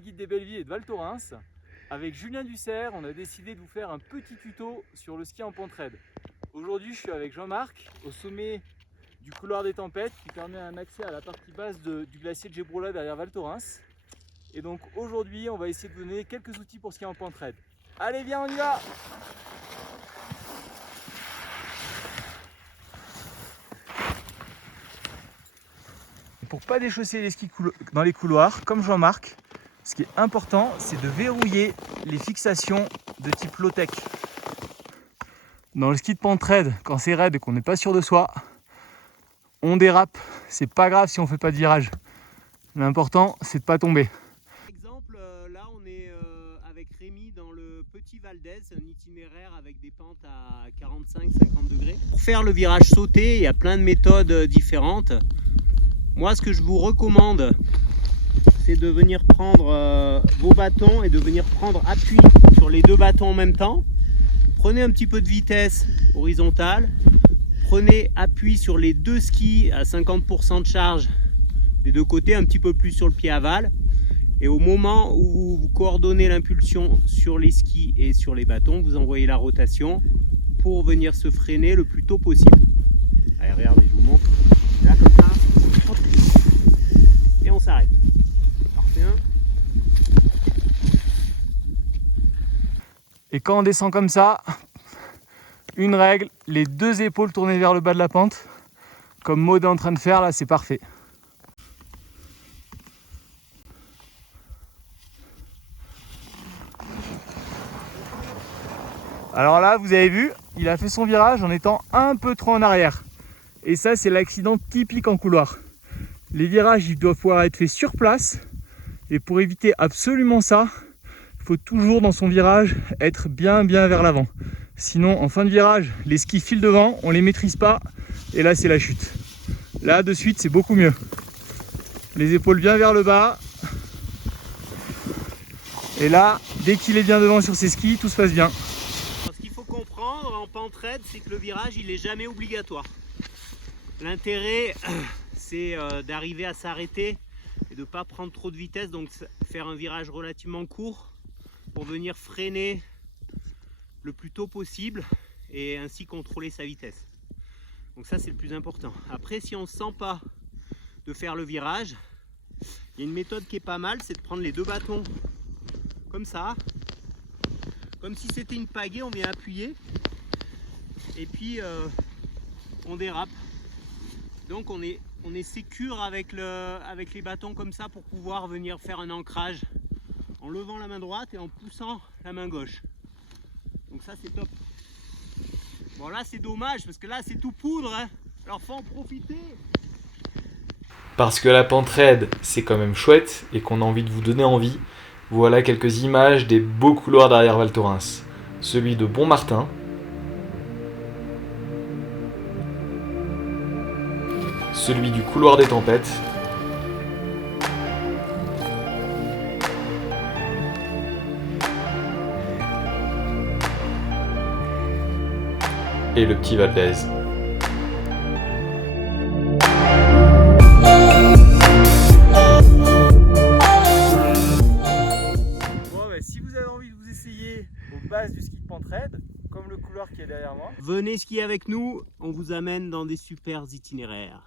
des guides des Belleville et de Val Thorens. Avec Julien Dussert, on a décidé de vous faire un petit tuto sur le ski en pente raide. Aujourd'hui, je suis avec Jean-Marc au sommet du couloir des tempêtes qui permet un accès à la partie basse du glacier de Gebroula derrière Val Thorens. Et donc aujourd'hui, on va essayer de vous donner quelques outils pour skier en pente raide. Allez, viens, on y va! Pour pas déchausser les skis dans les couloirs, comme Jean-Marc, ce qui est important, c'est de verrouiller les fixations de type low-tech. Dans le ski de pente raide, quand c'est raide et qu'on n'est pas sûr de soi, on dérape. C'est pas grave si on fait pas de virage. L'important, c'est de pas tomber. Par exemple, là on est avec Rémi dans le petit Val d'Aise, un itinéraire avec des pentes à 45-50 degrés. Pour faire le virage sauté, il y a plein de méthodes différentes. Moi, ce que je vous recommande, c'est de venir prendre vos bâtons et de venir prendre appui sur les deux bâtons en même temps. Prenez un petit peu de vitesse horizontale, prenez appui sur les deux skis à 50% de charge des deux côtés, un petit peu plus sur le pied aval. Et au moment où vous coordonnez l'impulsion sur les skis et sur les bâtons, vous envoyez la rotation pour venir se freiner le plus tôt possible. Allez, regardez, je vous montre. Là, comme ça. Hop. Et on s'arrête. Parfait. Et quand on descend comme ça, une règle, les deux épaules tournées vers le bas de la pente, comme Maud est en train de faire là, c'est parfait. Alors là, vous avez vu, il a fait son virage en étant un peu trop en arrière. Et ça, c'est l'accident typique en couloir. Les virages, ils doivent pouvoir être faits sur place. Et pour éviter absolument ça, il faut toujours dans son virage être bien vers l'avant. Sinon, en fin de virage, les skis filent devant, on les maîtrise pas. Et là, c'est la chute. Là, de suite, c'est beaucoup mieux. Les épaules bien vers le bas. Et là, dès qu'il est bien devant sur ses skis, tout se passe bien. Ce qu'il faut comprendre en pente raide, c'est que le virage, il n'est jamais obligatoire. L'intérêt, c'est d'arriver à s'arrêter et de ne pas prendre trop de vitesse, donc faire un virage relativement court pour venir freiner le plus tôt possible et ainsi contrôler sa vitesse. Donc ça, c'est le plus important. Après, si on ne sent pas de faire le virage, il y a une méthode qui est pas mal, c'est de prendre les deux bâtons comme ça, comme si c'était une pagaie, on vient appuyer et puis on dérape. Donc on est sécure avec les bâtons comme ça pour pouvoir venir faire un ancrage en levant la main droite et en poussant la main gauche. Donc ça, c'est top. Bon, là c'est dommage parce que là c'est tout poudre, hein. Alors faut en profiter. Parce que la pente raide, c'est quand même chouette et qu'on a envie de vous donner envie, voilà quelques images des beaux couloirs derrière Val Thorens. Celui de Bon-Martin, celui du couloir des tempêtes, et le petit Val d'Aise. Si vous avez envie de vous essayer aux bases du ski de pente raide, comme le couloir qui est derrière moi, Venez skier avec nous, on vous amène dans des super itinéraires.